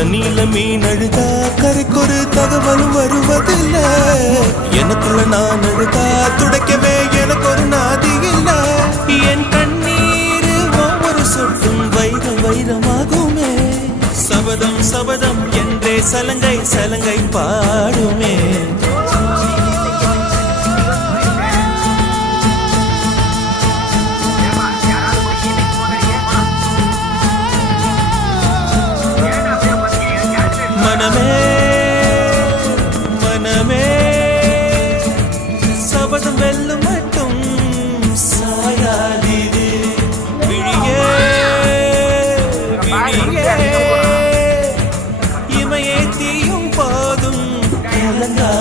தண்ணியில மீன் அழுதா கரைக்கொரு தகவலும் வருவதில்லை. எனக்குள்ள நான் அழுதா துடைக்கவே எனக்கு ஒரு நாதி இல்லை. என் கண்ணீர் ஒவ்வொரு சொட்டும் வைரம் வைரமாகுமே. சபதம் சபதம் என்றே சலங்கை சலங்கை பாடுமே. மனமே மனமே சபதம் வெல்லும் மட்டும் சாயாதீது. விழியே விழியே இமையே தீயும் போதும் கலங்கா